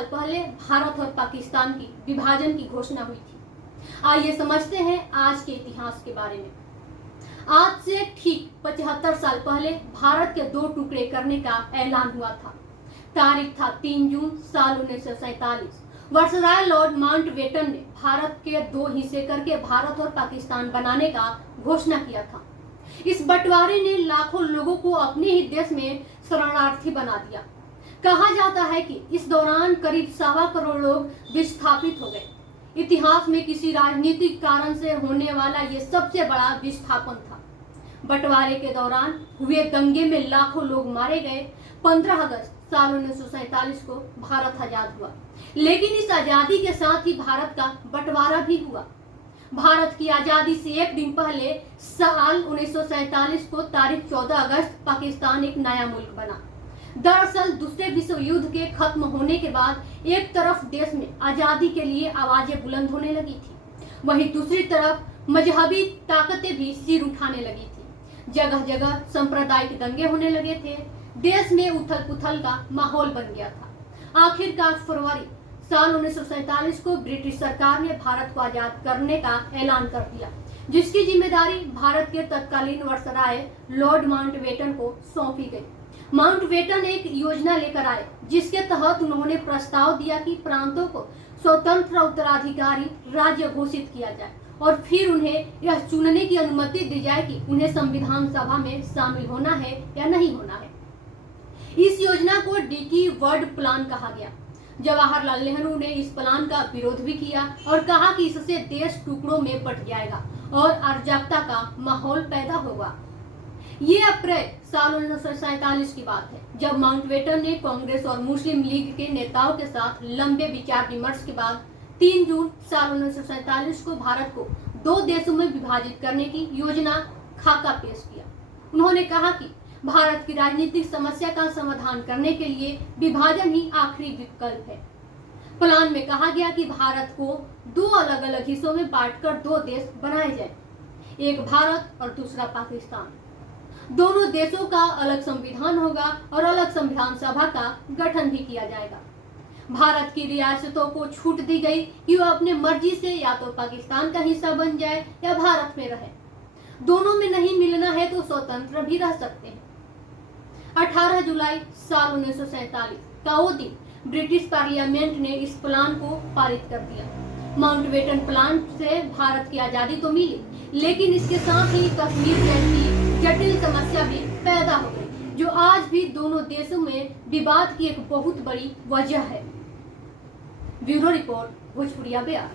साल पहले भारत और पाकिस्तान की विभाजन की घोषणा हुई थी। आइए समझते हैं आज के इतिहास के बारे में। आज से ठीक 75 साल पहले भारत के दो टुकड़े करने का ऐलान हुआ था। तारीख था 3 जून साल 1947। वायसराय लॉर्ड माउंटबेटन ने भारत के दो हिस्से करके भारत और पाकिस्तान बनाने का घोषणा किया था। इस बंटवारे ने लाखों लोगों को अपने ही देश में शरणार्थी बना दिया। कहा जाता है कि इस दौरान करीब 1.25 करोड़ लोग विस्थापित हो गए। इतिहास में किसी राजनीतिक कारण से होने वाला ये सबसे बड़ा विस्थापन था। बंटवारे के दौरान हुए दंगे में लाखों लोग मारे गए। 15 अगस्त साल 1947 को भारत आजाद हुआ, लेकिन इस आजादी के साथ ही भारत का बंटवारा भी हुआ। भारत की आजादी से एक दिन पहले साल 1947 को तारीख 14 अगस्त पाकिस्तान एक नया मुल्क बना। दरअसल दूसरे विश्व युद्ध के खत्म होने के बाद एक तरफ देश में आजादी के लिए आवाजें बुलंद होने लगी थी, वहीं दूसरी तरफ मजहबी ताकतें भी सिर उठाने लगी थी। जगह जगह सांप्रदायिक दंगे होने लगे थे। देश में उथल पुथल का माहौल बन गया था। आखिरकार फरवरी साल 1947 को ब्रिटिश सरकार ने भारत को आजाद करने का ऐलान कर दिया, जिसकी जिम्मेदारी भारत के तत्कालीन वायसराय लॉर्ड माउंटबेटन को सौंपी गई। माउंटबेटन एक योजना लेकर आए, जिसके तहत उन्होंने प्रस्ताव दिया कि प्रांतों को स्वतंत्र उत्तराधिकारी राज्य घोषित किया जाए और फिर उन्हें यह चुनने की अनुमति दी जाए कि उन्हें संविधान सभा में शामिल होना है या नहीं होना है। इस योजना को डिकी वर्ल्ड प्लान कहा गया। जवाहरलाल नेहरू ने इस प्लान का विरोध भी किया और कहा कि इससे देश टुकड़ों में बंट जाएगा और अराजकता का माहौल पैदा होगा। ये अप्रैल साल 1947 की बात है, जब माउंटबेटन ने कांग्रेस और मुस्लिम लीग के नेताओं के साथ लंबे विचार विमर्श के बाद 3 जून साल 1947 को भारत को दो देशों में विभाजित करने की योजना खाका पेश किया। उन्होंने कहा कि भारत की राजनीतिक समस्या का समाधान करने के लिए विभाजन ही आखिरी विकल्प है। प्लान में कहा गया कि भारत को दो अलग अलग हिस्सों में बांटकर दो देश बनाए जाए, एक भारत और दूसरा पाकिस्तान। दोनों देशों का अलग संविधान होगा और अलग संविधान सभा का गठन भी किया जाएगा। भारत की रियासतों को छूट दी गई कि वह अपने मर्जी से या तो पाकिस्तान का हिस्सा बन जाए या भारत में रहे। दोनों में नहीं मिलना है तो स्वतंत्र भी रह सकते हैं। 18 जुलाई साल 1947 का वो दिन ब्रिटिश पार्लियामेंट ने इस प्लान को पारित कर दिया। माउंटबेटन प्लान से भारत की आजादी तो मिली, लेकिन इसके साथ ही कश्मीर जैसी जटिल समस्या भी पैदा हो गई, जो आज भी दोनों देशों में विवाद की एक बहुत बड़ी वजह है। ब्यूरो रिपोर्ट, भोजपुरिया बिहार।